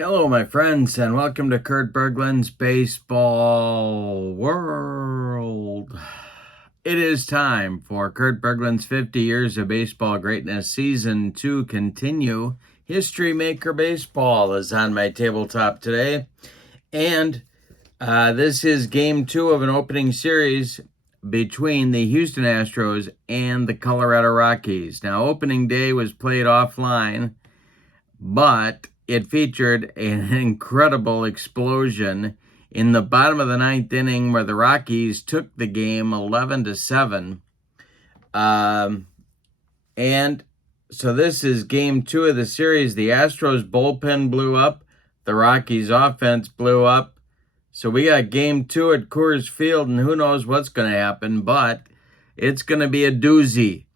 Hello, my friends, and welcome to Kurt Berglund's Baseball World. It is time for Kurt Berglund's 50 Years of Baseball Greatness Season to continue. History Maker Baseball is on my tabletop today, and this is Game 2 of an opening series between the Houston Astros and the Colorado Rockies. Now, opening day was played offline, but it featured an incredible explosion in the bottom of the ninth inning where the Rockies took the game 11-7. And so this is game 2 of the series. The Astros bullpen blew up. The Rockies offense blew up. So we got game 2 at Coors Field, and who knows what's going to happen, but it's going to be a doozy.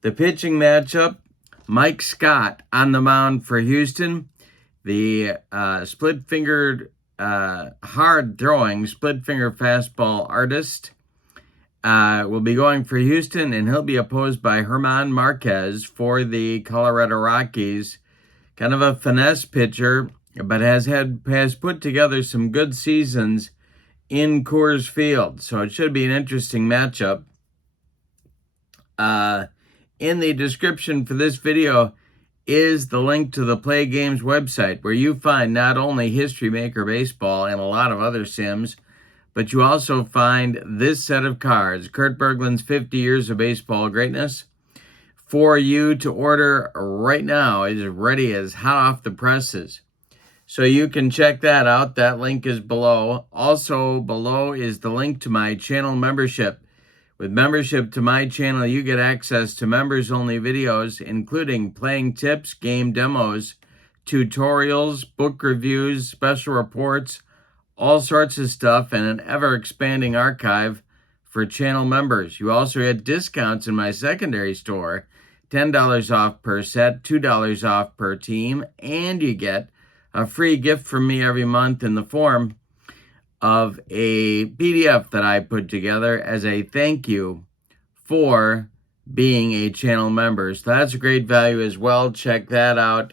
The pitching matchup, Mike Scott on the mound for Houston. The split-fingered, hard-throwing, split-finger fastball artist will be going for Houston, and he'll be opposed by Marquez for the Colorado Rockies. Kind of a finesse pitcher, but has put together some good seasons in Coors Field, so it should be an interesting matchup. In the description for this video is the link to the PLAAY Games website, where you find not only History Maker Baseball and a lot of other sims, but you also find this set of cards, Kurt Berglund's 50 Years of Baseball Greatness, for you to order right now. It is ready as hot off the presses. So you can check that out. That link is below. Also below is the link to my channel membership. With membership to my channel, you get access to members-only videos, including playing tips, game demos, tutorials, book reviews, special reports, all sorts of stuff, and an ever-expanding archive for channel members. You also get discounts in my secondary store, $10 off per set, $2 off per team, and you get a free gift from me every month in the form of a PDF that I put together as a thank you for being a channel member. So that's a great value as well. Check that out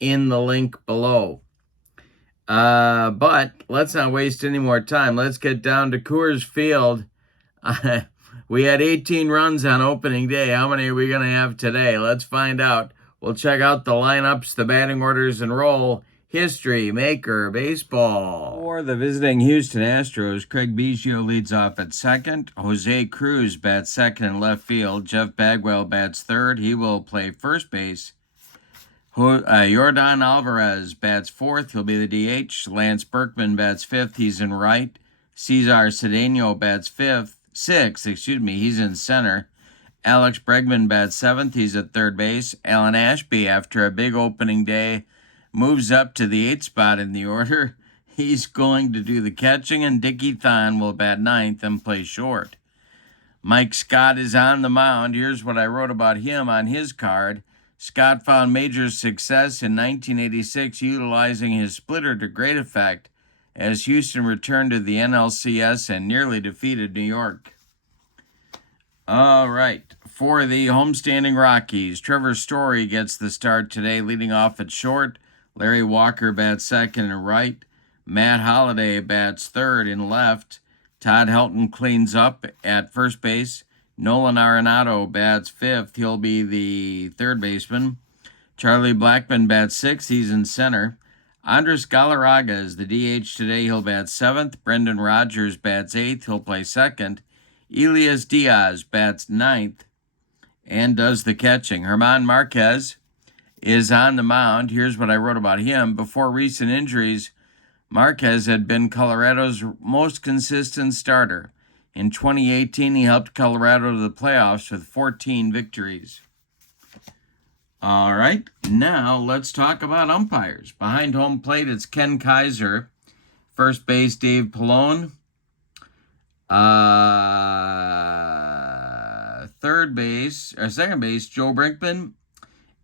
in the link below. But let's not waste any more time. Let's get down to Coors Field. We had 18 runs on opening day. How many are we going to have today? Let's find out. We'll check out the lineups, the batting orders, and roll History Maker Baseball. For the visiting Houston Astros, Craig Biggio leads off at second. Jose Cruz bats second in left field. Jeff Bagwell bats third. He will play first base. Yordan Alvarez bats fourth. He'll be the DH. Lance Berkman bats fifth. He's in right. Cesar Cedeno bats sixth. He's in center. Alex Bregman bats seventh. He's at third base. Alan Ashby, after a big opening day, moves up to the 8th spot in the order. He's going to do the catching, and Dickie Thon will bat ninth and play short. Mike Scott is on the mound. Here's what I wrote about him on his card. Scott found major success in 1986, utilizing his splitter to great effect as Houston returned to the NLCS and nearly defeated New York. All right. For the homestanding Rockies, Trevor Story gets the start today, leading off at short. Larry Walker bats second and right. Matt Holliday bats third and left. Todd Helton cleans up at first base. Nolan Arenado bats fifth. He'll be the third baseman. Charlie Blackmon bats sixth. He's in center. Andres Galarraga is the DH today. He'll bat seventh. Brendan Rodgers bats eighth. He'll play second. Elias Diaz bats ninth and does the catching. Marquez is on the mound. Here's what I wrote about him. Before recent injuries, Marquez had been Colorado's most consistent starter. In 2018, he helped Colorado to the playoffs with 14 victories. All right, now let's talk about umpires. Behind home plate, it's Ken Kaiser. First base, Dave Pallone. Second base, Joe Brinkman.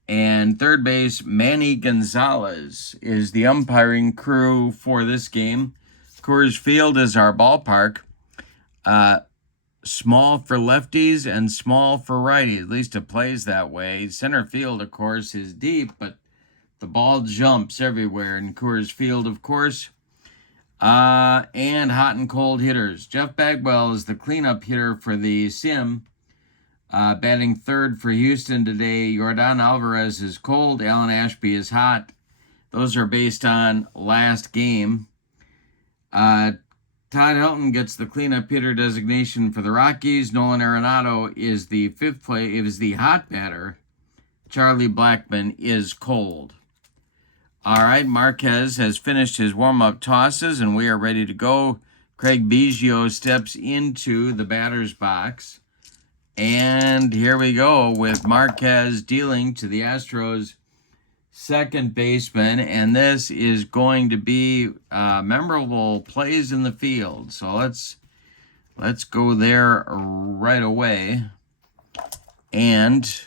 And third base, Manny Gonzalez is the umpiring crew for this game. Coors Field is our ballpark. Small for lefties and small for righties. At least it plays that way. Center field, of course, is deep, but The ball jumps everywhere in Coors Field, of course. And hot and cold hitters. Jeff Bagwell is the cleanup hitter for the Sim. Batting third for Houston today. Yordan Alvarez is cold. Alan Ashby is hot. Those are based on last game. Todd Helton gets the cleanup hitter designation for the Rockies. Nolan Arenado is the fifth play. It is the hot batter. Charlie Blackmon is cold. All right, Marquez has finished his warm-up tosses, and we are ready to go. Craig Biggio steps into the batter's box. And here we go with Marquez dealing to the Astros' second baseman. And this is going to be memorable plays in the field. So let's go there right away. And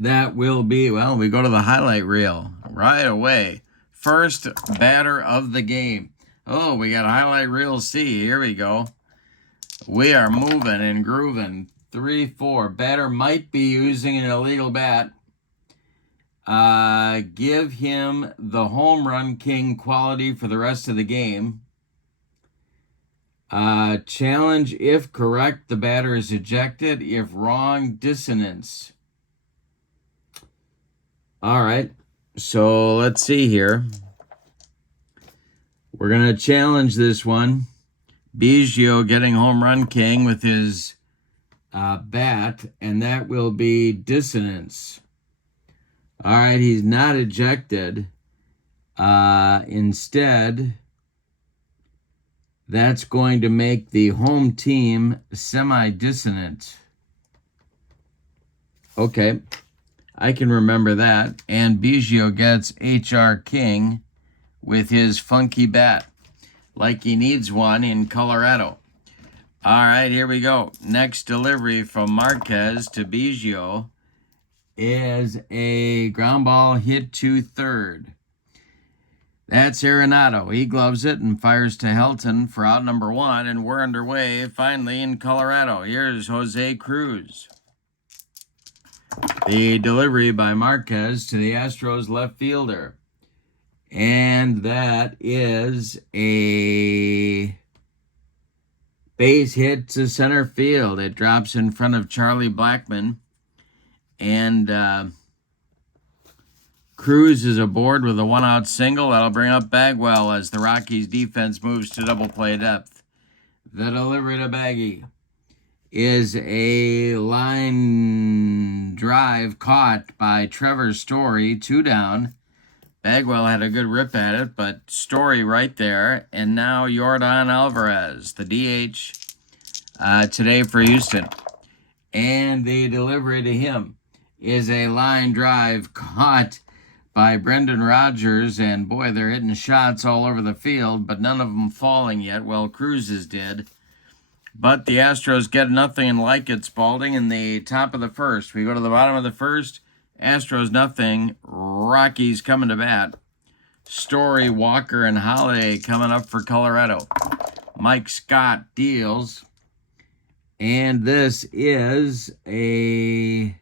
that will be, well, we go to the highlight reel right away. First batter of the game. Oh, we got highlight reel C. Here we go. We are moving and grooving. 3-4. Batter might be using an illegal bat. Give him the home run king quality for the rest of the game. Challenge, if correct, the batter is ejected. If wrong, dissonance. All right, so let's see here. We're going to challenge this one. Biggio getting home run king with his bat, and that will be dissonance. All right, he's not ejected. Instead, that's going to make the home team semi-dissonant. Okay. I can remember that. And Biggio gets HR King with his funky bat, like he needs one in Colorado. All right, here we go. Next delivery from Marquez to Biggio is a ground ball hit to third. That's Arenado. He gloves it and fires to Helton for out number one, and we're underway finally in Colorado. Here's Jose Cruz. The delivery by Marquez to the Astros left fielder. And that is a base hit to center field. It drops in front of Charlie Blackmon. And Cruz is aboard with a one-out single. That'll bring up Bagwell as the Rockies defense moves to double play depth. The delivery to Baggy is a line drive caught by Trevor Story, 2 down. Bagwell had a good rip at it, but Story right there. And now Yordan Alvarez, the DH, today for Houston. And the delivery to him is a line drive caught by Brendan Rodgers. And boy, they're hitting shots all over the field, but none of them falling yet. Well, Cruz's did. But the Astros get nothing and like it, Spalding, in the top of the first. We go to the bottom of the first. Astros nothing. Rockies coming to bat. Story, Walker, and Holiday coming up for Colorado. Mike Scott deals. And this is a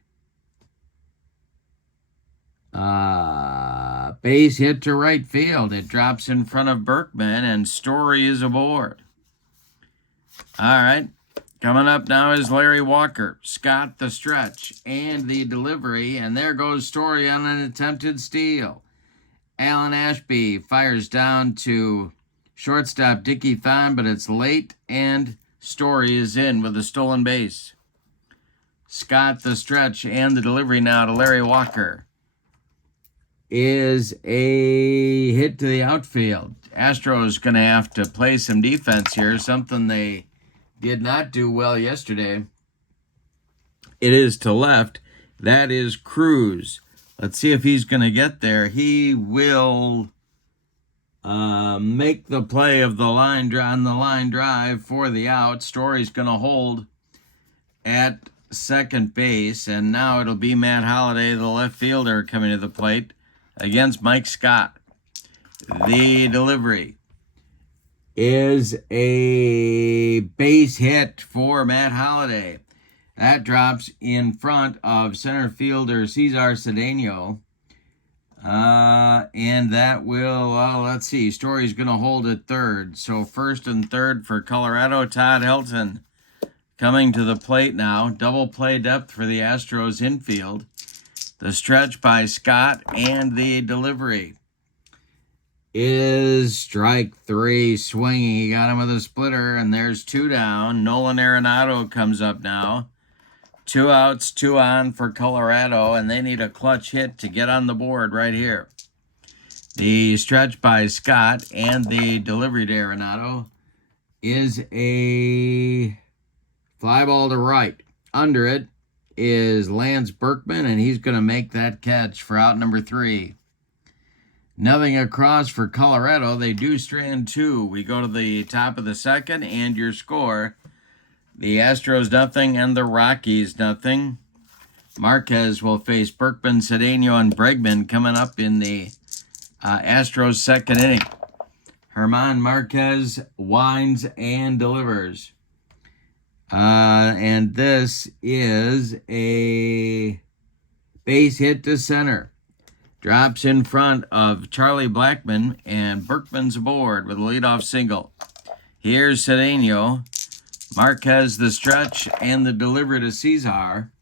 base hit to right field. It drops in front of Berkman, and Story is aboard. All right, coming up now is Larry Walker. Scott the stretch and the delivery, and there goes Story on an attempted steal. Alan Ashby fires down to shortstop Dickie Thon, but it's late, and Story is in with a stolen base. Scott the stretch and the delivery now to Larry Walker is a hit to the outfield. Astros going to have to play some defense here, something they did not do well yesterday. It is to left. That is Cruz. Let's see if he's going to get there. He will make the play of the line drive for the out. Story's going to hold at second base, and now it'll be Matt Holliday, the left fielder, coming to the plate against Mike Scott. The delivery is a base hit for Matt Holliday. That drops in front of center fielder Cesar Cedeno. And that will, let's see, Story's going to hold at third. So first and third for Colorado, Todd Helton coming to the plate now. Double play depth for the Astros infield. The stretch by Scott and the delivery is strike three, swinging. He got him with a splitter, and there's two down. Nolan Arenado comes up now. 2 outs, 2 on for Colorado, and they need a clutch hit to get on the board right here. The stretch by Scott and the delivery to Arenado is a fly ball to right. Under it is Lance Berkman, and he's going to make that catch for out number 3. Nothing across for Colorado. They do strand 2. We go to the top of the second, and your score: the Astros nothing and the Rockies nothing. Marquez will face Berkman, Cedeno, and Bregman coming up in the Astros second inning. German Marquez winds and delivers. And this is a base hit to center. Drops in front of Charlie Blackmon, and Berkman's aboard with a leadoff single. Here's Cedeno. Marquez the stretch, and the delivery to Cesar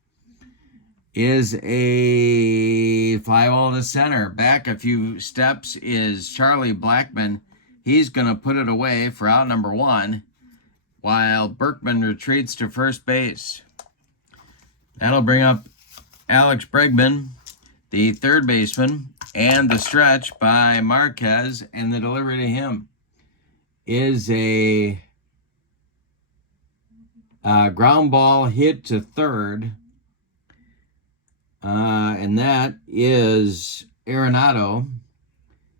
is a fly ball to center. Back a few steps is Charlie Blackmon. He's going to put it away for out number 1, while Berkman retreats to first base. That'll bring up Alex Bregman, the third baseman, and the stretch by Marquez, and the delivery to him is a ground ball hit to third, and that is Arenado.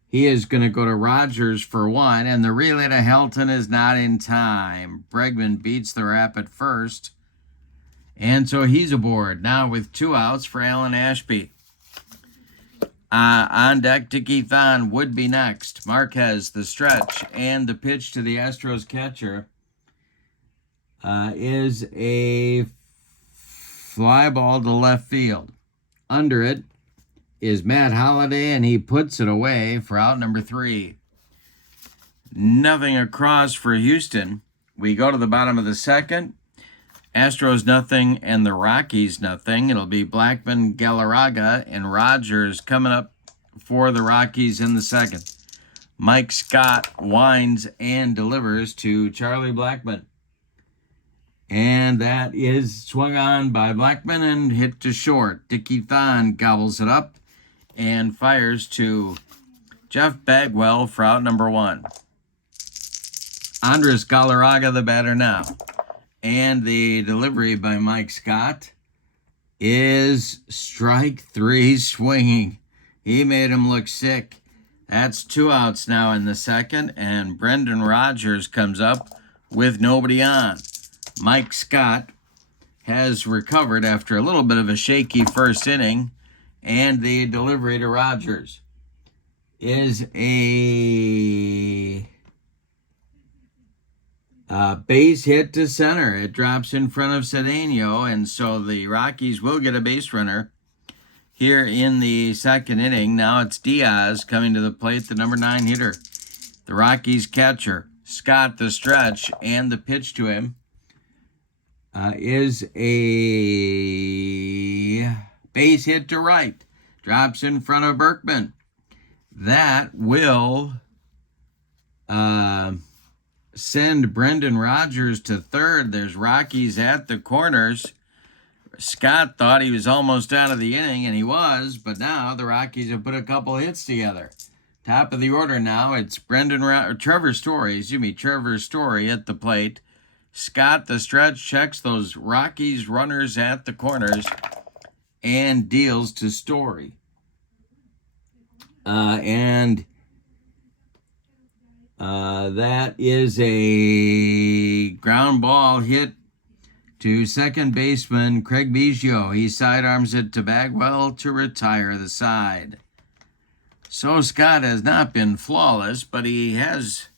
He is going to go to Rogers for 1, and the relay to Helton is not in time. Bregman beats the rap at first, and so he's aboard now with 2 outs for Alan Ashby. On deck, Dickie Thon would be next. Marquez the stretch, and the pitch to the Astros catcher is a fly ball to left field. Under it is Matt Holliday, and he puts it away for out number 3. Nothing across for Houston. We go to the bottom of the second. Astros nothing and the Rockies nothing. It'll be Blackmon, Galarraga, and Rogers coming up for the Rockies in the second. Mike Scott winds and delivers to Charlie Blackmon. And that is swung on by Blackmon and hit to short. Dickie Thon gobbles it up and fires to Jeff Bagwell for out number 1. Andres Galarraga the batter now. And the delivery by Mike Scott is strike 3, swinging. He made him look sick. That's 2 outs now in the second, and Brendan Rodgers comes up with nobody on. Mike Scott has recovered after a little bit of a shaky first inning, and the delivery to Rodgers is a base hit to center. It drops in front of Cedeno, and so the Rockies will get a base runner here in the second inning. Now it's Diaz coming to the plate, the number 9 hitter. The Rockies catcher, Scott the stretch, and the pitch to him is a base hit to right. Drops in front of Berkman. That will send Brendan Rodgers to third. There's Rockies at the corners. Scott thought he was almost out of the inning, and he was, but now the Rockies have put a couple hits together. Top of the order now, it's Trevor Story at the plate. Scott, the stretch, checks those Rockies runners at the corners and deals to Story. That is a ground ball hit to second baseman Craig Biggio. He sidearms it to Bagwell to retire the side. So Scott has not been flawless, but he has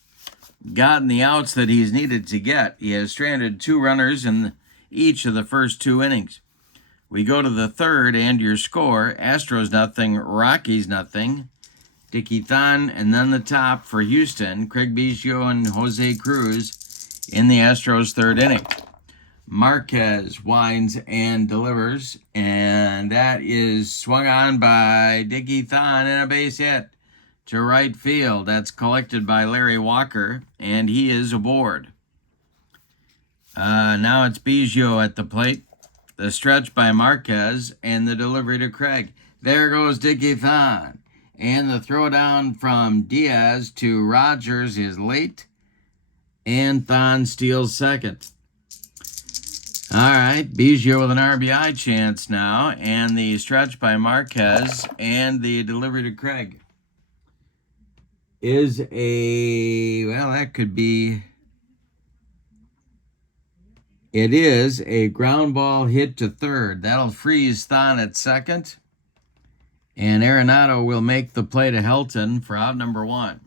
gotten the outs that he's needed to get. He has stranded 2 runners in each of the first 2 innings. We go to the third, and your score, Astros nothing, Rockies nothing. Dickie Thon, and then the top for Houston, Craig Biggio and Jose Cruz in the Astros third inning. Marquez winds and delivers, and that is swung on by Dickie Thon and a base hit to right field. That's collected by Larry Walker, and he is aboard. Now it's Biggio at the plate. The stretch by Marquez and the delivery to Craig. There goes Dickie Thon. And the throwdown from Diaz to Rogers is late. And Thon steals second. All right, Biggio with an RBI chance now. And the stretch by Marquez and the delivery to Craig is that could be... It is a ground ball hit to third. That'll freeze Thon at second. And Arenado will make the play to Helton for out number 1.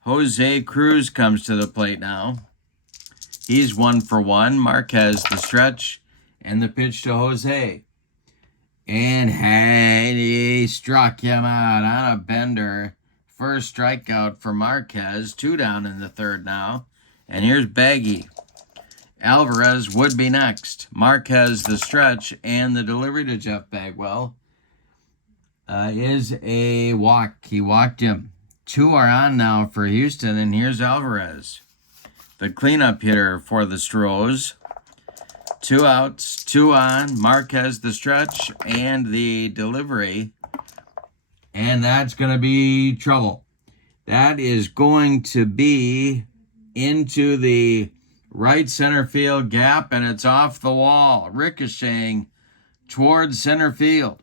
Jose Cruz comes to the plate now. He's 1 for 1. Marquez the stretch and the pitch to Jose. And he struck him out on a bender. First strikeout for Marquez. 2 down in the third now. And here's Baggy. Alvarez would be next. Marquez the stretch and the delivery to Jeff Bagwell is a walk. He walked him. 2 are on now for Houston, and here's Alvarez, the cleanup hitter for the Astros. 2 outs, 2 on. Marquez the stretch and the delivery, and that's going to be trouble. That is going to be into the right center field gap, and it's off the wall, ricocheting towards center field.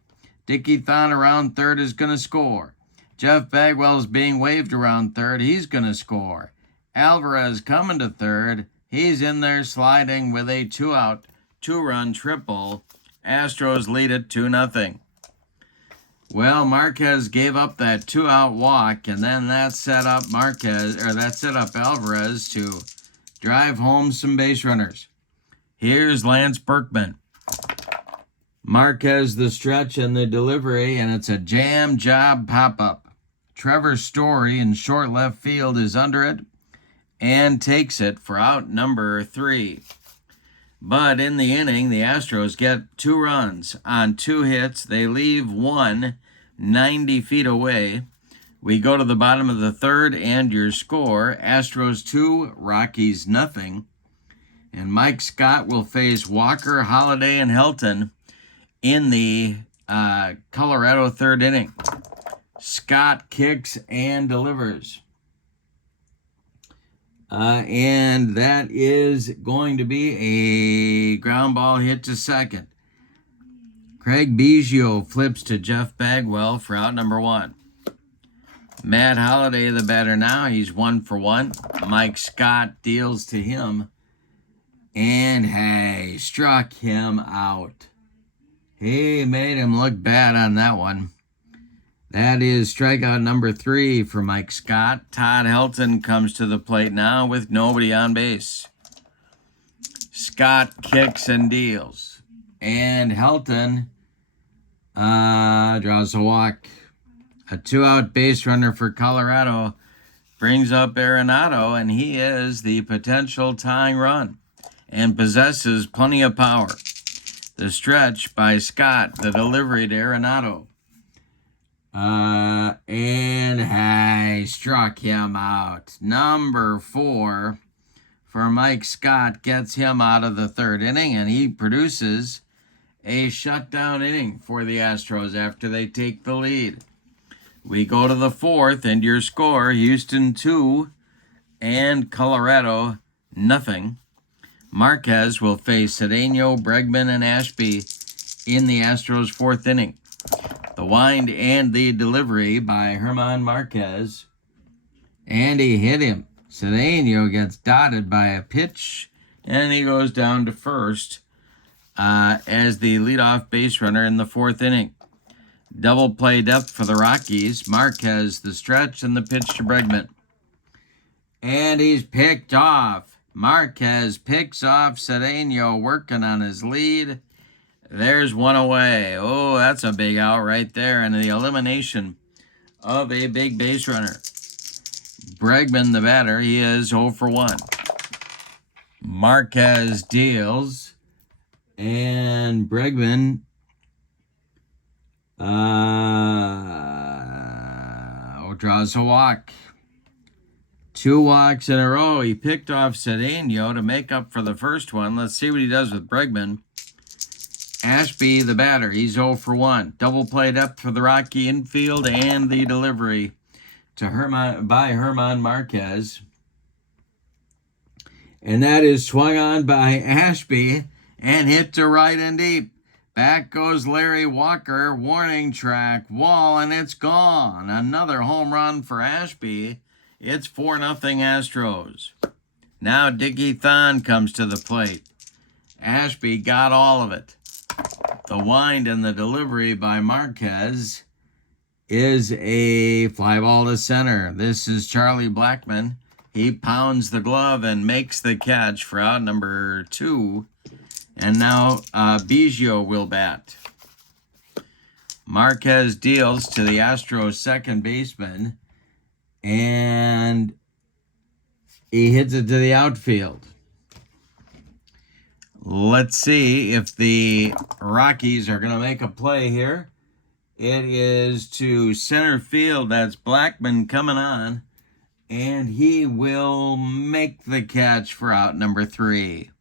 Dickie Thon around third is going to score. Jeff Bagwell is being waved around third. He's going to score. Alvarez coming to third. He's in there sliding with a 2-out, 2-run triple. Astros lead it 2-0. Well, Marquez gave up that 2-out walk, and then that set up Alvarez to drive home some base runners. Here's Lance Berkman. Marquez the stretch and the delivery, and it's a jam job pop-up. Trevor Story in short left field is under it and takes it for out number 3. But in the inning, the Astros get 2 runs on 2 hits. They leave 1 90 feet away. We go to the bottom of the third, and your score, Astros 2, Rockies nothing. And Mike Scott will face Walker, Holiday, and Helton in the Colorado third inning. Scott kicks and delivers. And that is going to be a ground ball hit to second. Craig Biggio flips to Jeff Bagwell for out number 1. Matt Holliday, the batter now. He's 1 for 1. Mike Scott deals to him. And hey, struck him out. He made him look bad on that one. That is strikeout number 3 for Mike Scott. Todd Helton comes to the plate now with nobody on base. Scott kicks and deals. And Helton draws a walk. A 2-out base runner for Colorado brings up Arenado, and he is the potential tying run and possesses plenty of power. The stretch by Scott, the delivery to Arenado. And he struck him out. Number 4 for Mike Scott gets him out of the third inning, and he produces a shutdown inning for the Astros after they take the lead. We go to the fourth, and your score, Houston 2 and Colorado nothing. Marquez will face Cedeno, Bregman, and Ashby in the Astros fourth inning. The wind and the delivery by German Marquez. And he hit him. Cedeno gets dotted by a pitch, and he goes down to first as the leadoff base runner in the fourth inning. Double play depth for the Rockies. Marquez the stretch and the pitch to Bregman. And he's picked off. Marquez picks off Cedeno working on his lead. There's one away. Oh, that's a big out right there. And the elimination of a big base runner. Bregman, the batter, he is 0 for 1. Marquez deals. And Bregman draws a walk. 2 walks in a row. He picked off Cedeno to make up for the first one. Let's see what he does with Bregman. Ashby, the batter, he's 0 for 1. Double played up for the Rocky infield and the delivery to Herman Marquez. And that is swung on by Ashby and hit to right and deep. Back goes Larry Walker, warning track, wall, and it's gone. Another home run for Ashby. It's 4-0 Astros. Now Dickie Thon comes to the plate. Ashby got all of it. The wind and the delivery by Marquez is a fly ball to center. This is Charlie Blackmon. He pounds the glove and makes the catch for out number 2. And now Biggio will bat. Marquez deals to the Astros second baseman. And he hits it to the outfield. Let's see if the Rockies are going to make a play here. It is to center field. That's Blackmon coming on. And he will make the catch for out number 3.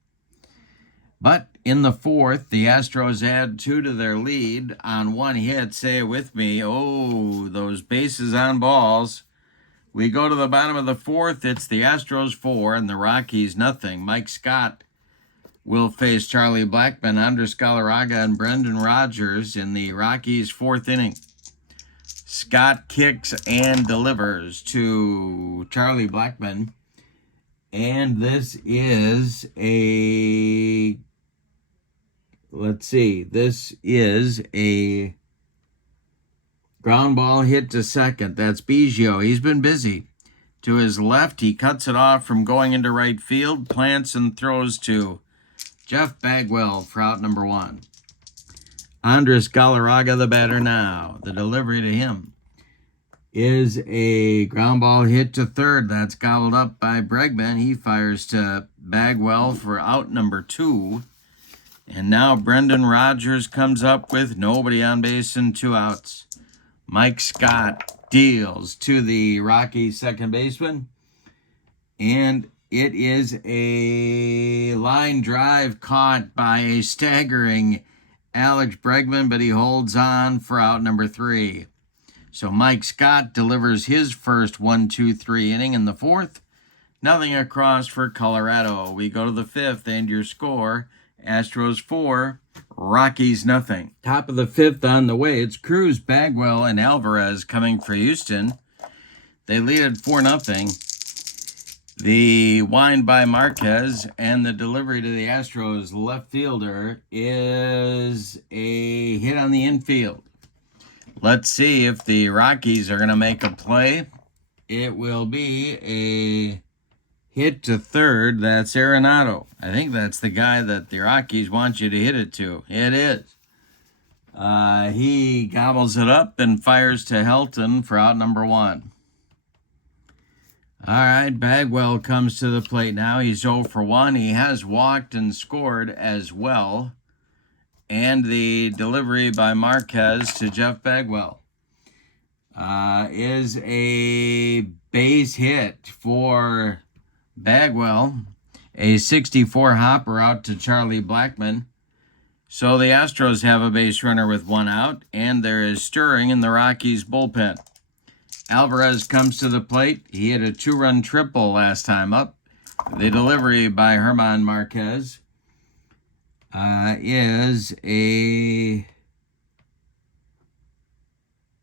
But in the 4th, the Astros add 2 to their lead on 1 hit. Say it with me. Oh, those bases on balls. We go to the bottom of the 4th. It's the Astros 4 and the Rockies nothing. Mike Scott will face Charlie Blackmon, Andres Galarraga, and Brendan Rodgers in the Rockies' 4th inning. Scott kicks and delivers to Charlie Blackmon. And this is a... Let's see. This is a ground ball hit to second. That's Biggio. He's been busy. To his left, he cuts it off from going into right field, plants and throws to Jeff Bagwell for out number 1. Andres Galarraga, the batter now. The delivery to him is a ground ball hit to third. That's gobbled up by Bregman. He fires to Bagwell for out number 2. And now Brendan Rodgers comes up with nobody on base and 2 outs. Mike Scott deals to the Rockies second baseman. And it is a line drive caught by a staggering Alex Bregman, but he holds on for out number 3. So Mike Scott delivers his first 1-2-3 inning in the 4th. Nothing across for Colorado. We go to the 5th, and your score, Astros 4, Rockies nothing. Top of the 5th on the way. It's Cruz, Bagwell, and Alvarez coming for Houston. They lead at 4-0. The wind by Marquez and the delivery to the Astros left fielder is a hit on the infield. Let's see if the Rockies are going to make a play. It will be a hit to third. That's Arenado. I think that's the guy that the Rockies want you to hit it to. It is. He gobbles it up and fires to Helton for out number 1. All right, Bagwell comes to the plate now. He's 0 for 1. He has walked and scored as well. And the delivery by Marquez to Jeff Bagwell is a base hit for Bagwell. A 64 hopper out to Charlie Blackmon. So the Astros have a base runner with 1 out, and there is stirring in the Rockies bullpen. Alvarez comes to the plate. He hit a 2-run triple last time up. The delivery by Herman Marquez is a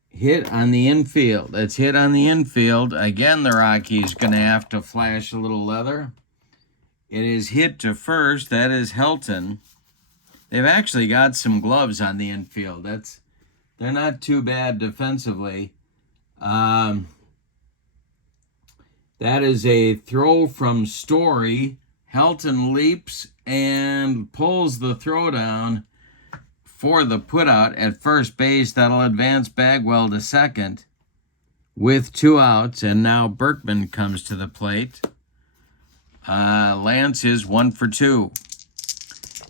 hit on the infield. That's hit on the infield. Again, the Rockies going to have to flash a little leather. It is hit to first. That is Helton. They've actually got some gloves on the infield. They're not too bad defensively. That is a throw from Story. Helton leaps and pulls the throw down for the putout at first base. That'll advance Bagwell to second with 2 outs. And now Berkman comes to the plate. Lance is 1 for 2.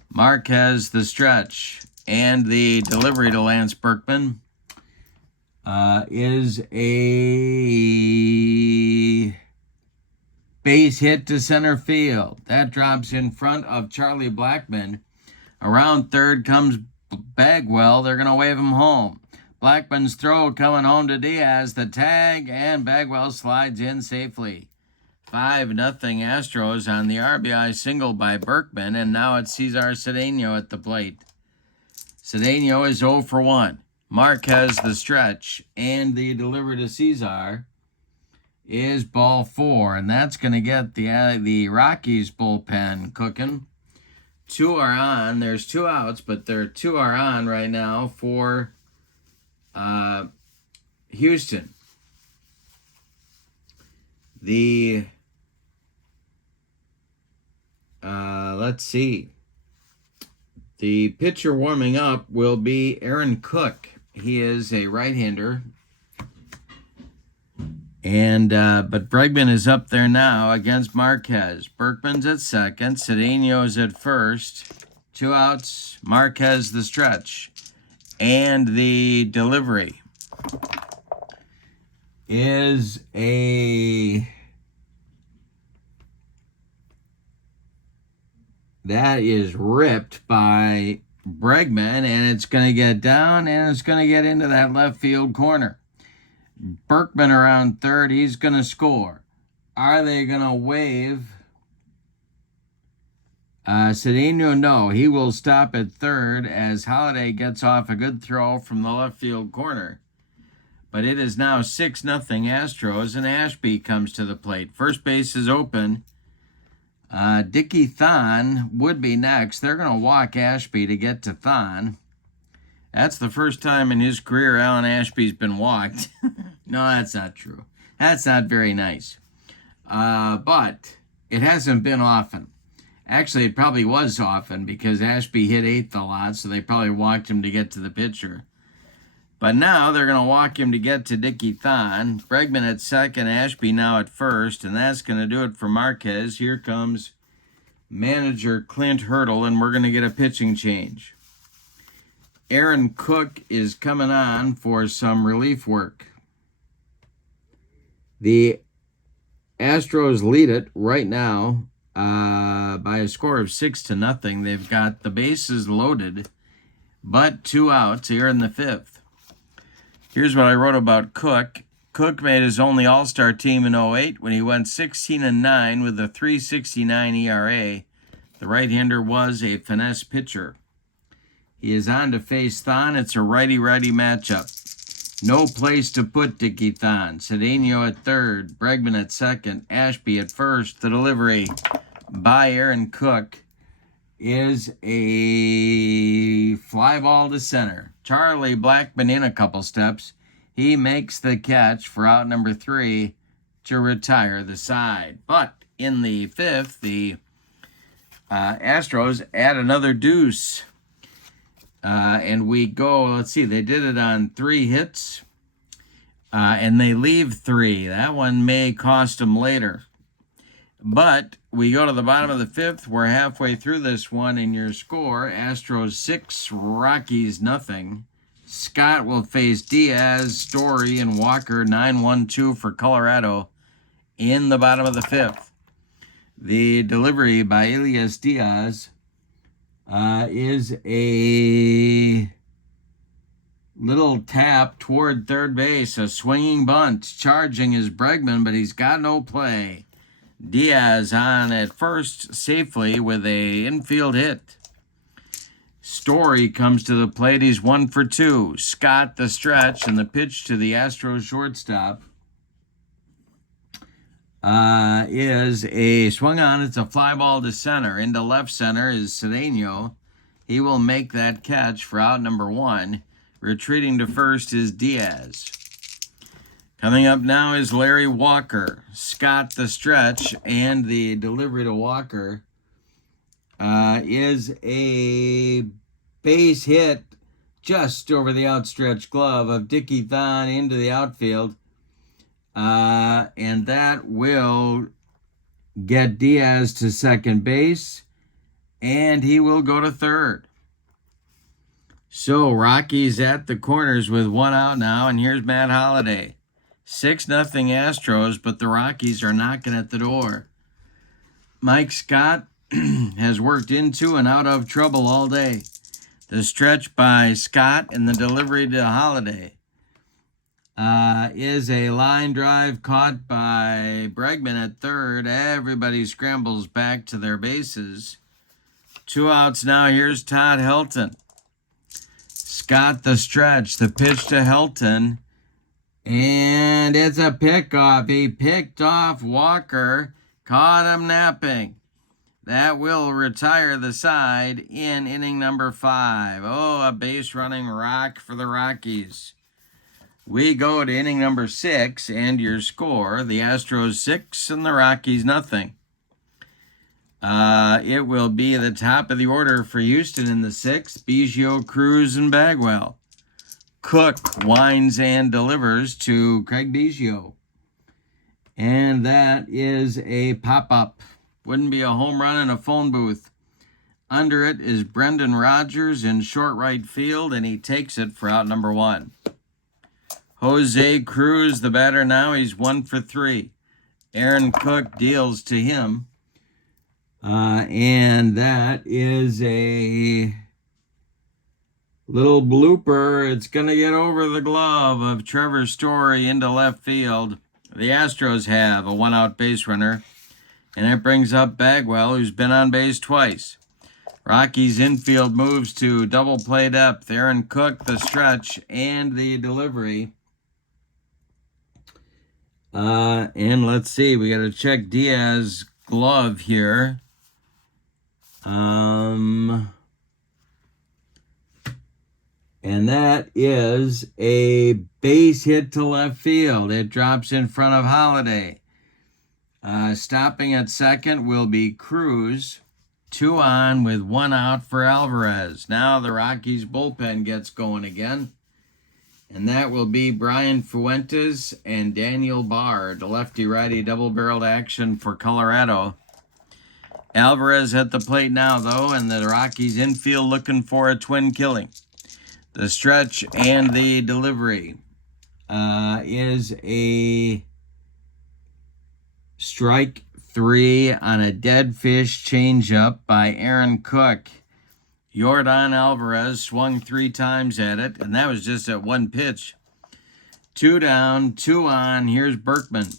Marquez the stretch. And the delivery to Lance Berkman is a base hit to center field. That drops in front of Charlie Blackmon. Around third comes Bagwell. They're going to wave him home. Blackman's throw coming home to Diaz. The tag, and Bagwell slides in safely. 5-0 Astros on the RBI single by Berkman, and now it's Cesar Cedeno at the plate. Cedeno is 0 for 1. Marquez the stretch, and the delivery to Cesar is ball 4, and that's going to get the Rockies bullpen cooking. 2 are on. There's 2 outs, but 2 are on right now for Houston. Let's see. The pitcher warming up will be Aaron Cook. He is a right-hander. And but Bregman is up there now against Marquez. Berkman's at second. Cedeno's at first. 2 outs. Marquez the stretch. And the delivery is that is ripped by Bregman, and it's going to get down, and it's going to get into that left field corner. Berkman around third. He's going to score. Are they going to wave Cedeno? No. He will stop at third as Holiday gets off a good throw from the left field corner. But it is now 6-0 Astros, and Ashby comes to the plate. First base is open. Dickie Thon would be next. They're going to walk Ashby to get to Thon. That's the first time in his career Alan Ashby's been walked. No, that's not true. That's not very nice. But it hasn't been often. Actually, it probably was often because Ashby hit 8th a lot, so they probably walked him to get to the pitcher. But now they're going to walk him to get to Dickie Thon. Bregman at second, Ashby now at first, and that's going to do it for Marquez. Here comes manager Clint Hurdle, and we're going to get a pitching change. Aaron Cook is coming on for some relief work. The Astros lead it right now by a score of 6-0. They've got the bases loaded, but 2 outs here in the 5th. Here's what I wrote about Cook. Cook made his only All-Star team in 2008 when he went 16-9 with a 3.69 ERA. The right-hander was a finesse pitcher. He is on to face Thon. It's a righty-righty matchup. No place to put Dickie Thon. Cedeno at third, Bregman at second, Ashby at first. The delivery by Aaron Cook is a fly ball to center. Charlie Blackmon in a couple steps. He makes the catch for out number 3 to retire the side. But in the 5th, the Astros add another deuce. And we go, let's see, they did it on 3 hits. And they leave 3. That one may cost them later. But we go to the bottom of the 5th. We're halfway through this one, and your score, Astros 6, Rockies nothing. Scott will face Diaz, Story, and Walker, 9-1-2 for Colorado in the bottom of the 5th. The delivery by Elias Diaz is a little tap toward third base, a swinging bunt. Charging is Bregman, but he's got no play. Diaz on at first safely with a infield hit. Story comes to the plate. He's 1 for 2. Scott the stretch, and the pitch to the Astros shortstop is a swung on. It's a fly ball to center. Into left center is Cedeno. He will make that catch for out number 1. Retreating to first is Diaz. Coming up now is Larry Walker. Scott the stretch, and the delivery to Walker is a base hit just over the outstretched glove of Dickie Thon into the outfield. And that will get Diaz to second base, and he will go to third. So Rockies at the corners with one out now, and here's Matt Holliday. 6-0 Astros, but the Rockies are knocking at the door. Mike Scott has worked into and out of trouble all day. The stretch by Scott and the delivery to Holliday is a line drive caught by Bregman at third. Everybody scrambles back to their bases. 2 outs now. Here's Todd Helton. Scott the stretch, the pitch to Helton, and it's a pickoff. He picked off Walker, caught him napping. That will retire the side in inning number 5. Oh, a base running rock for the Rockies. We go to inning number 6, and your score, the Astros 6 and the Rockies nothing. It will be the top of the order for Houston in the 6th, Biggio, Cruz, and Bagwell. Cook winds and delivers to Craig Biggio. And that is a pop-up. Wouldn't be a home run in a phone booth. Under it is Brendan Rodgers in short right field, and he takes it for out number 1. Jose Cruz, the batter now, he's 1 for 3. Aaron Cook deals to him. And that is a little blooper. It's going to get over the glove of Trevor Story into left field. The Astros have a 1-out base runner. And it brings up Bagwell, who's been on base twice. Rockies infield moves to double play depth. Aaron Cook, the stretch, and the delivery. And let's see, we got to check Diaz's glove here. And that is a base hit to left field. It drops in front of Holliday. Stopping at second will be Cruz. 2 on with 1 out for Alvarez. Now the Rockies bullpen gets going again. And that will be Brian Fuentes and Daniel Bard. Lefty-righty double-barreled action for Colorado. Alvarez at the plate now, though, and the Rockies infield looking for a twin killing. The stretch and the delivery is a strike 3 on a dead fish changeup by Aaron Cook. Yordan Alvarez swung 3 times at it, and that was just at 1 pitch. 2 down, 2 on. Here's Berkman.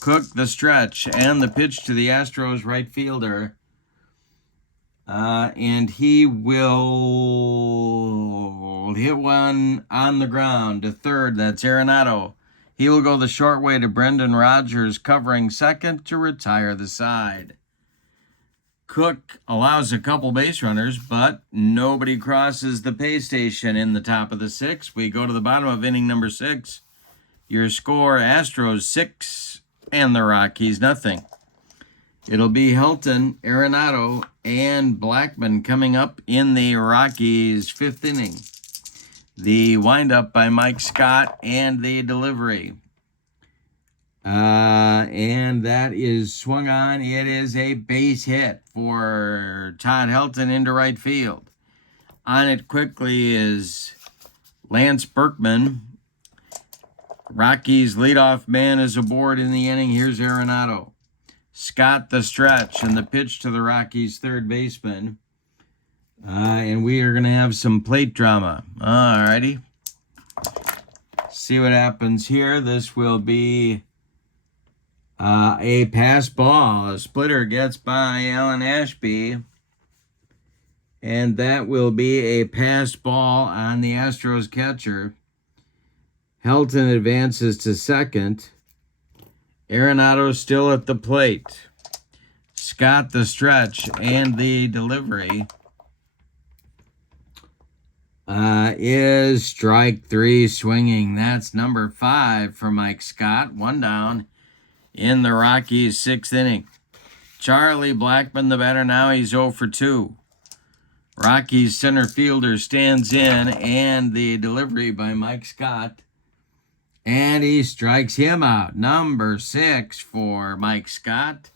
Cook the stretch and the pitch to the Astros right fielder. And he will hit one on the ground to third. That's Arenado. He will go the short way to Brendan Rodgers, covering second to retire the side. Cook allows a couple base runners, but nobody crosses the pay station in the top of the 6th. We go to the bottom of inning number 6. Your score, Astros 6 and the Rockies nothing. It'll be Helton, Arenado, and Blackman coming up in the Rockies' 5th inning. The windup by Mike Scott and the delivery. And that is swung on. It is a base hit for Todd Helton into right field. On it quickly is Lance Berkman. Rockies' leadoff man is aboard in the inning. Here's Arenado. Scott the stretch and the pitch to the Rockies' third baseman. And we are going to have some plate drama. All righty. See what happens here. This will be a pass ball. A splitter gets by Alan Ashby. And that will be a pass ball on the Astros catcher. Helton advances to second. Arenado still at the plate. Scott the stretch and the delivery is strike 3 swinging. That's number 5 for Mike Scott. 1 down in the Rockies' 6th inning. Charlie Blackman, the batter now, he's 0 for 2. Rockies center fielder stands in, and the delivery by Mike Scott. And he strikes him out. Number 6 for Mike Scott.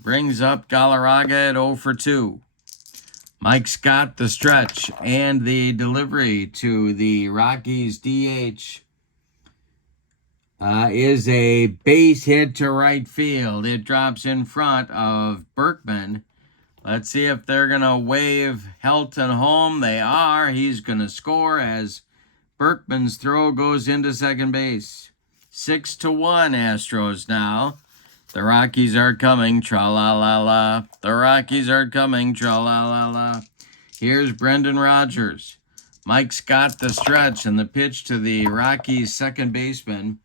Brings up Galarraga at 0 for 2. Mike Scott, the stretch, and the delivery to the Rockies DH is a base hit to right field. It drops in front of Berkman. Let's see if they're going to wave Helton home. They are. He's going to score as Berkman's throw goes into second base. 6-1 Astros now. The Rockies are coming, tra-la-la-la. The Rockies are coming, tra-la-la-la. Here's Brendan Rodgers. Mike Scott, the stretch, and the pitch to the Rockies second baseman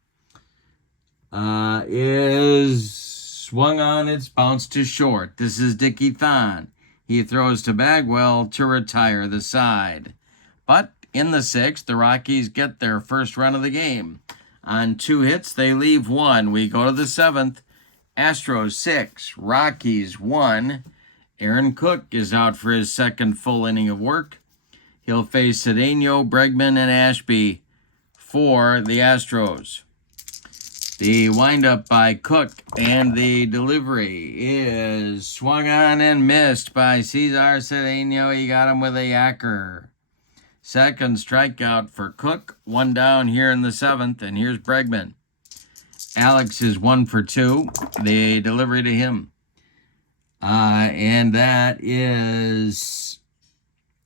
is swung on. It's bounced to short. This is Dickie Thon. He throws to Bagwell to retire the side. But in the 6th, the Rockies get their first run of the game. On 2 hits, they leave 1. We go to the 7th. Astros 6, Rockies 1. Aaron Cook is out for his second full inning of work. He'll face Cedeno, Bregman, and Ashby for the Astros. The windup by Cook, and the delivery is swung on and missed by Cesar Cedeno. He got him with a yacker. Second strikeout for Cook. 1 down here in the 7th, and here's Bregman. Alex is 1 for 2. The delivery to him. And that is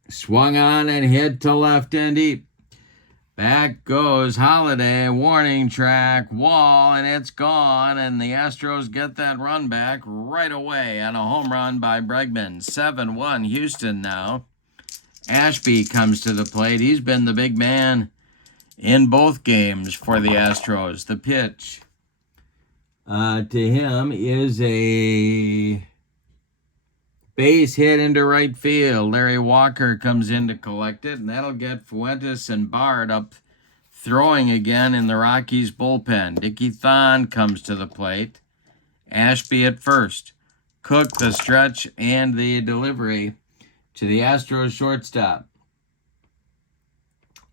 swung on and hit to left and deep. Back goes Holiday, warning track, wall, and it's gone. And the Astros get that run back right away on a home run by Bregman. 7-1 Houston now. Ashby comes to the plate. He's been the big man in both games for the Astros. The pitch to him is a base hit into right field. Larry Walker comes in to collect it, and that'll get Fuentes and Bard up throwing again in the Rockies bullpen. Dickie Thon comes to the plate. Ashby at first. Cook the stretch and the delivery to the Astros shortstop.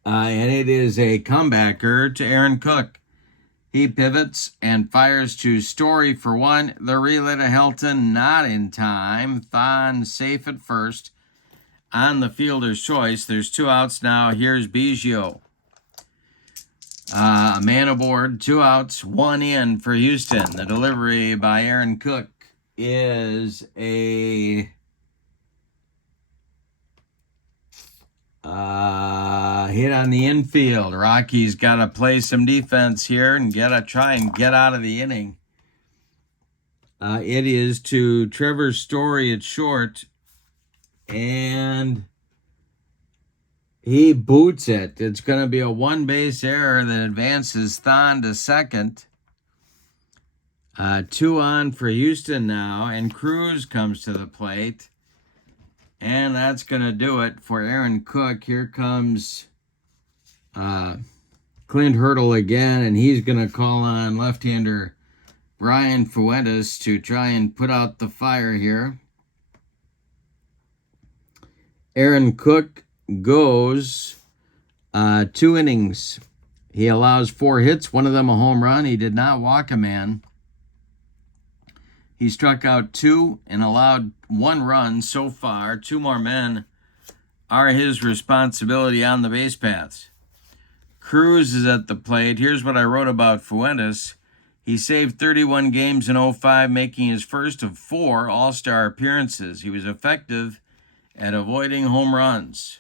And it is a comebacker to Aaron Cook. He pivots and fires to Story for 1. The relay to Helton, not in time. Thon safe at first on the fielder's choice. There's 2 outs now. Here's Biggio. A man aboard, 2 outs, 1 in for Houston. The delivery by Aaron Cook is a hit on the infield. Rockies got to play some defense here and try and get out of the inning. It is to Trevor Story at short, and he boots it. It's going to be a 1-base error that advances Thon to second. 2 on for Houston now, and Cruz comes to the plate. And that's going to do it for Aaron Cook. Here comes Clint Hurdle again, and he's going to call on left-hander Brian Fuentes to try and put out the fire here. Aaron Cook goes 2 innings. He allows 4 hits, 1 of them a home run. He did not walk a man. He struck out 2 and allowed 1 run so far. 2 more men are his responsibility on the base paths. Cruz is at the plate. Here's what I wrote about Fuentes. He saved 31 games in 05, making his first of 4 All-Star appearances. He was effective at avoiding home runs.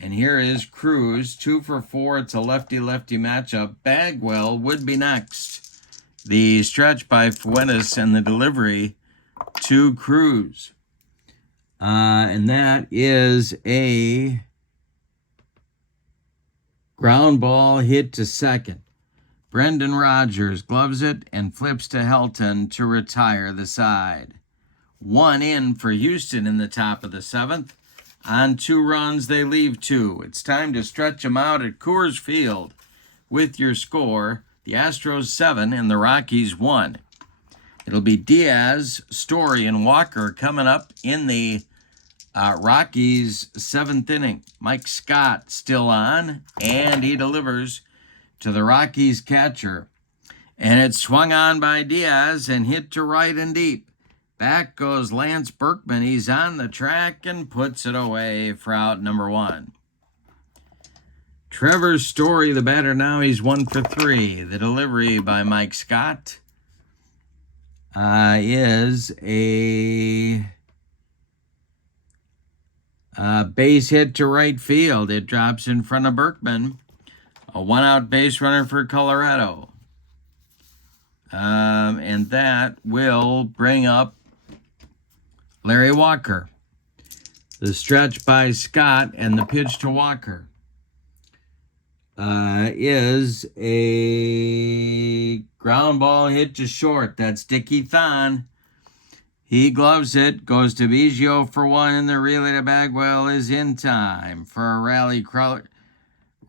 And here is Cruz, 2 for 4. It's a lefty-lefty matchup. Bagwell would be next. The stretch by Fuentes and the delivery to Cruz. And that is a ground ball hit to second. Brendan Rodgers gloves it and flips to Helton to retire the side. 1 in for Houston in the top of the 7th. On 2 runs, they leave 2. It's time to stretch them out at Coors Field with your score. The Astros 7 and the Rockies 1. It'll be Diaz, Story, and Walker coming up in the Rockies, 7th inning. Mike Scott still on, and he delivers to the Rockies catcher. And it's swung on by Diaz and hit to right and deep. Back goes Lance Berkman. He's on the track and puts it away for out number 1. Trevor Story, the batter now, he's 1 for 3. The delivery by Mike Scott is a base hit to right field. It drops in front of Berkman. A 1-out base runner for Colorado. And that will bring up Larry Walker. The stretch by Scott and the pitch to Walker is a ground ball hit to short. That's Dickie Thon. He gloves it, goes to Biggio for 1, and the relay to Bagwell is in time for a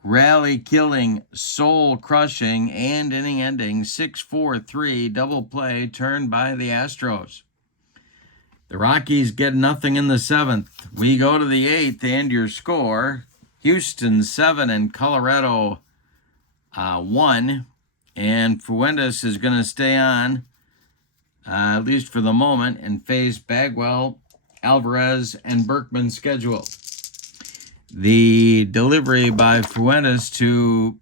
rally-killing, soul-crushing, and inning-ending 6-4-3 double play turned by the Astros. The Rockies get nothing in the 7th. We go to the 8th, and your score, Houston 7 and Colorado 1. And Fuentes is going to stay on, at least for the moment, and face Bagwell, Alvarez, and Berkman's schedule. The delivery by Fuentes to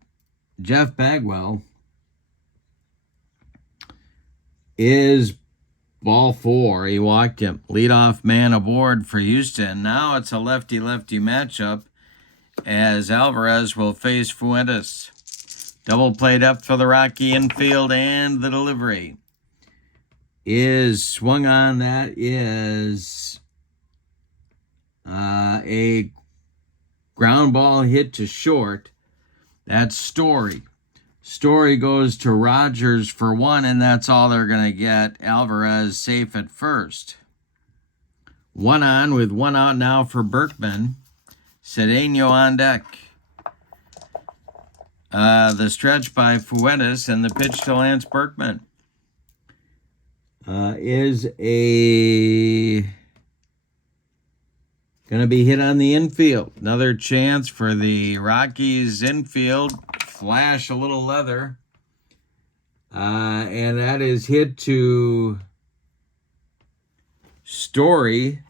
Jeff Bagwell is ball 4. He walked him. Leadoff man aboard for Houston. Now it's a lefty-lefty matchup as Alvarez will face Fuentes. Double play depth for the Rocky infield, and the delivery is swung on. That is a ground ball hit to short. That's Story. Story goes to Rogers for 1, and that's all they're going to get. Alvarez safe at first. 1 on with 1 out now for Berkman. Cedeno on deck. The stretch by Fuentes and the pitch to Lance Berkman is going to be hit on the infield. Another chance for the Rockies infield. Flash a little leather. And that is hit to Story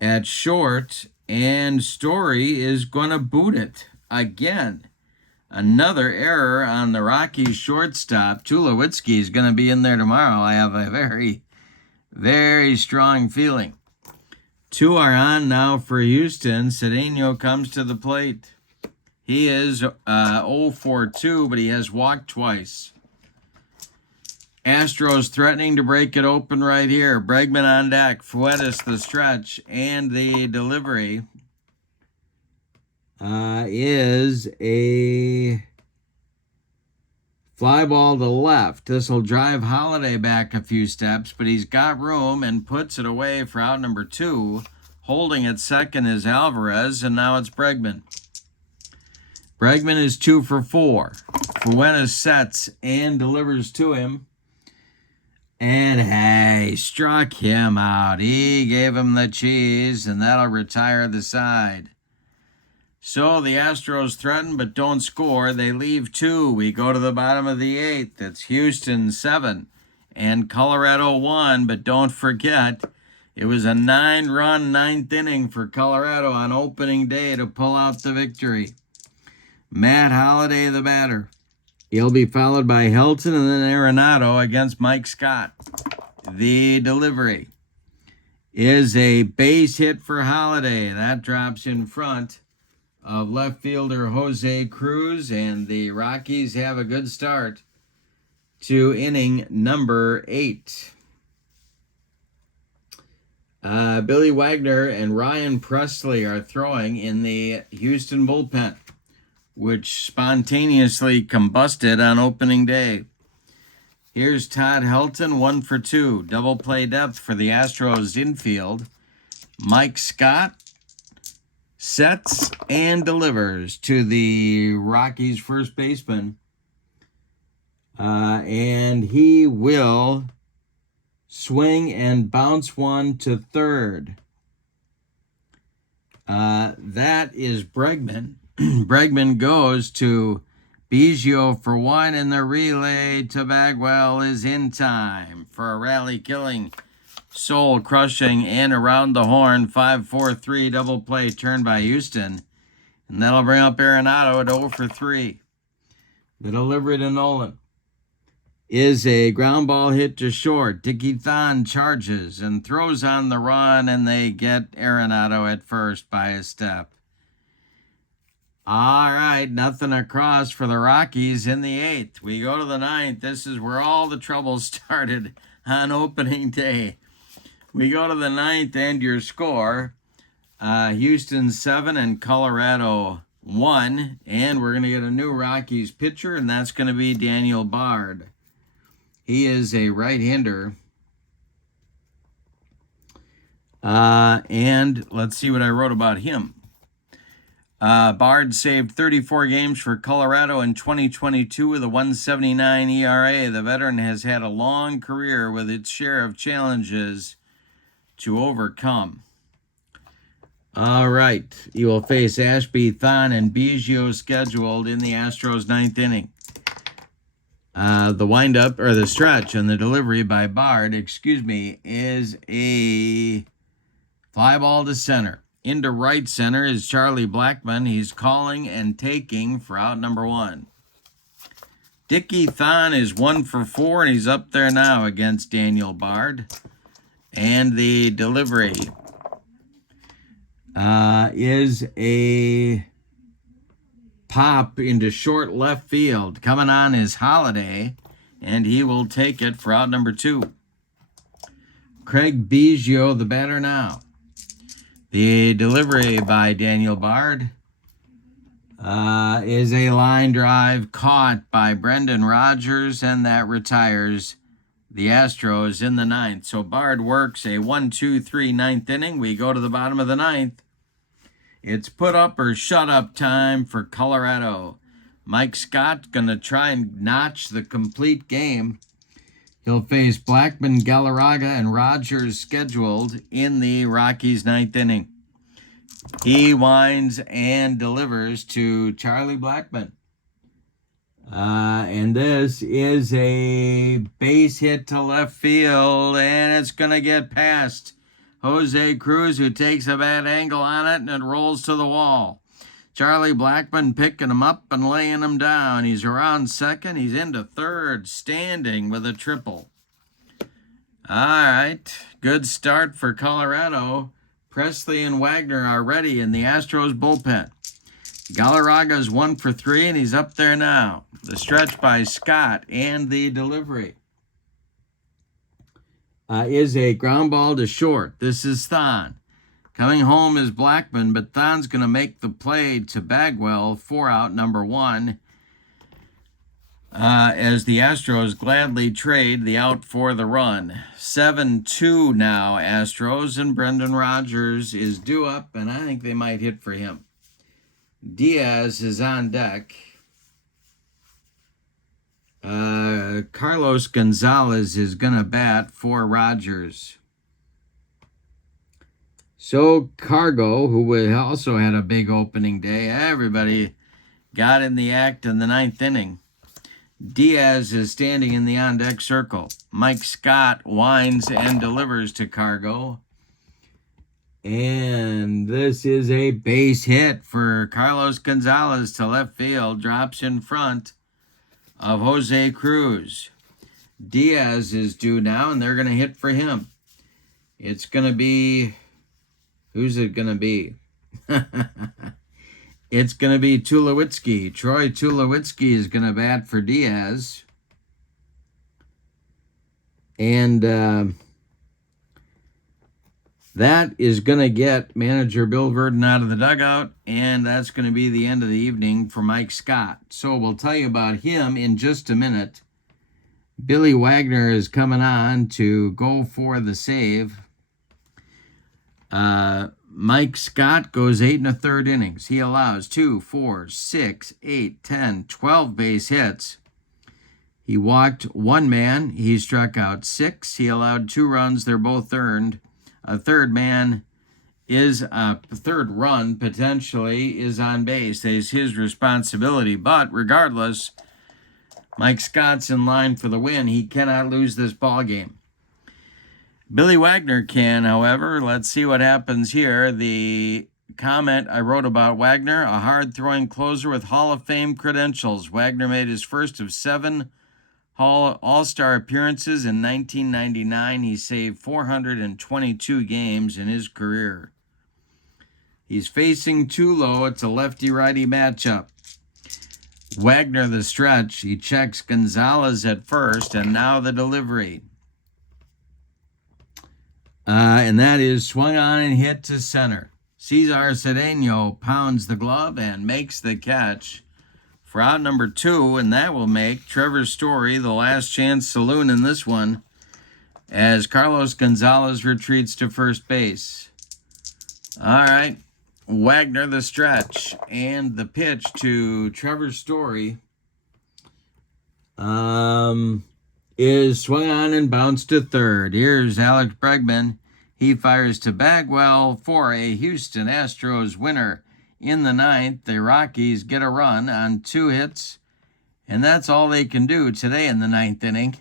at short. And Story is going to boot it again. Another error on the Rockies shortstop. Tulowitzki is going to be in there tomorrow. I have a very, very strong feeling. 2 are on now for Houston. Cedeno comes to the plate. He is 0 for 2, but he has walked twice. Astros threatening to break it open right here. Bregman on deck. Fuentes the stretch, and the delivery is a fly ball to left. This will drive Holiday back a few steps, but he's got room and puts it away for out number 2. Holding at second is Alvarez, and now it's Bregman. Bregman is 2 for 4. Fuentes sets and delivers to him. And hey, struck him out. He gave him the cheese, and that'll retire the side. So the Astros threaten but don't score. They leave 2. We go to the bottom of the 8th. It's Houston 7 and Colorado 1. But don't forget, it was a 9-run 9th inning for Colorado on opening day to pull out the victory. Matt Holliday, the batter. He'll be followed by Helton and then Arenado against Mike Scott. The delivery is a base hit for Holliday. That drops in front of left fielder Jose Cruz, and the Rockies have a good start to inning number 8. Billy Wagner and Ryan Presley are throwing in the Houston bullpen, which spontaneously combusted on opening day. Here's Todd Helton, 1 for 2. Double play depth for the Astros infield. Mike Scott sets and delivers to the Rockies first baseman. And he will swing and bounce one to third. That is Bregman. Bregman goes to Biggio for one, and the relay to Bagwell is in time for a rally-killing, soul-crushing, and around the horn 5-4-3 double play turn by Houston. And that'll bring up Arenado at 0 for 3. The delivery to Nolan is a ground ball hit to short. Dickie Thon charges and throws on the run, and they get Arenado at first by a step. All right, nothing across for the Rockies in the 8th. We go to the 9th. This is where all the trouble started on opening day. We go to the 9th, and your score, Houston 7 and Colorado 1. And we're going to get a new Rockies pitcher, and that's going to be Daniel Bard. He is a right-hander. And let's see what I wrote about him. Bard saved 34 games for Colorado in 2022 with a 1.79 ERA. The veteran has had a long career with its share of challenges to overcome. All right. You will face Ashby, Thon, and Biggio scheduled in the Astros' 9th inning. The windup, or the stretch, and the delivery by Bard, is a fly ball to center. Into right center is Charlie Blackmon. He's calling and taking for out number 1. Dickie Thon is 1 for 4, and he's up there now against Daniel Bard. And the delivery is a pop into short left field. Coming on is Holiday, and he will take it for out number 2. Craig Biggio, the batter now. The delivery by Daniel Bard is a line drive caught by Brendan Rodgers, and that retires the Astros in the 9th. So Bard works a 1-2-3 9th inning. We go to the bottom of the 9th. It's put up or shut up time for Colorado. Mike Scott going to try and notch the complete game. He'll face Blackmon, Galarraga, and Rodgers scheduled in the Rockies' 9th inning. He winds and delivers to Charlie Blackmon. And this is a base hit to left field, and it's going to get past Jose Cruz, who takes a bad angle on it, and it rolls to the wall. Charlie Blackmon picking him up and laying him down. He's around second. He's into third, standing with a triple. All right, good start for Colorado. Presley and Wagner are ready in the Astros bullpen. Galarraga's 1 for 3, and he's up there now. The stretch by Scott, and the delivery is a ground ball to short. This is Thon. Coming home is Blackmon, but Thon's going to make the play to Bagwell for out number 1 as the Astros gladly trade the out for the run. 7-2 now, Astros, and Brendan Rodgers is due up, and I think they might hit for him. Diaz is on deck. Carlos Gonzalez is going to bat for Rodgers. So Cargo, who also had a big opening day, everybody got in the act in the 9th inning. Diaz is standing in the on-deck circle. Mike Scott winds and delivers to Cargo. And this is a base hit for Carlos Gonzalez to left field. Drops in front of Jose Cruz. Diaz is due now, and they're going to hit for him. It's going to be... Who's it going to be? It's going to be Tulowitzki. Troy Tulowitzki is going to bat for Diaz. And that is going to get manager Bill Verdon out of the dugout, and that's going to be the end of the evening for Mike Scott. So we'll tell you about him in just a minute. Billy Wagner is coming on to go for the save. Mike Scott goes 8 1/3 innings. He allows 2, 4, 6, 8, 10, 12 base hits. He walked 1 man. He struck out 6. He allowed 2 runs. They're both earned. A third man is a third run potentially is on base. It's his responsibility. But regardless, Mike Scott's in line for the win. He cannot lose this ball game. Billy Wagner can, however. Let's see what happens here. The comment I wrote about Wagner, a hard-throwing closer with Hall of Fame credentials. Wagner made his first of 7 All-Star appearances in 1999. He saved 422 games in his career. He's facing Tulo. It's a lefty-righty matchup. Wagner the stretch. He checks Gonzalez at first, and now the delivery. And that is swung on and hit to center. Cesar Cedeno pounds the glove and makes the catch for out number 2, and that will make Trevor Story the last chance saloon in this one as Carlos Gonzalez retreats to first base. All right, Wagner the stretch, and the pitch to Trevor Story is swung on and bounced to third. Here's Alex Bregman. He fires to Bagwell for a Houston Astros winner. In the 9th, the Rockies get a run on 2 hits, and that's all they can do today in the 9th inning.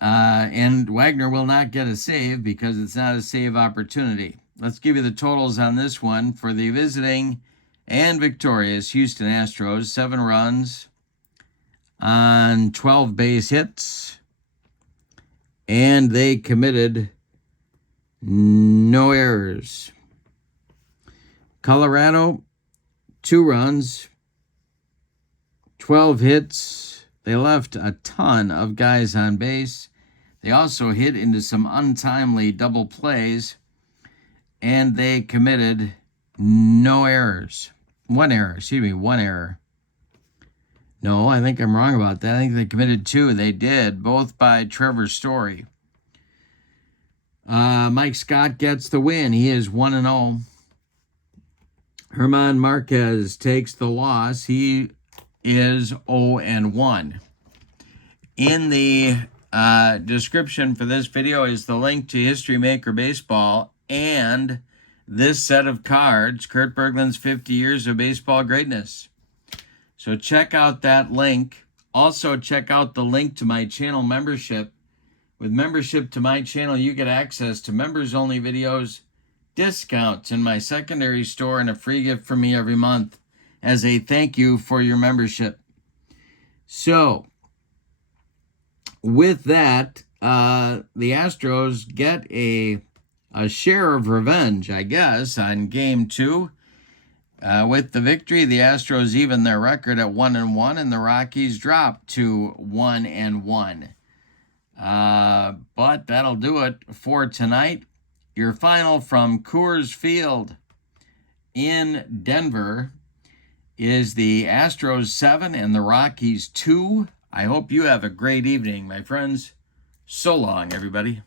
And Wagner will not get a save because it's not a save opportunity. Let's give you the totals on this one for the visiting and victorious Houston Astros. 7 runs on 12 base hits, and they committed no errors. Colorado, 2 runs, 12 hits. They left a ton of guys on base. They also hit into some untimely double plays, and they committed no errors. One error. No, I think I'm wrong about that. I think they committed 2. They did, both by Trevor Story. Mike Scott gets the win. He is 1-0. Herman Marquez takes the loss. He is 0-1. In the description for this video is the link to History Maker Baseball and this set of cards, Kurt Berglund's 50 Years of Baseball Greatness. So check out that link. Also check out the link to my channel membership. With membership to my channel, you get access to members-only videos, discounts in my secondary store, and a free gift from me every month as a thank you for your membership. So, with that, the Astros get a share of revenge, I guess, on Game 2. With the victory, the Astros even their record at 1-1, and the Rockies drop to 1-1. But that'll do it for tonight. Your final from Coors Field in Denver is the Astros 7 and the Rockies 2. I hope you have a great evening, my friends. So long, everybody.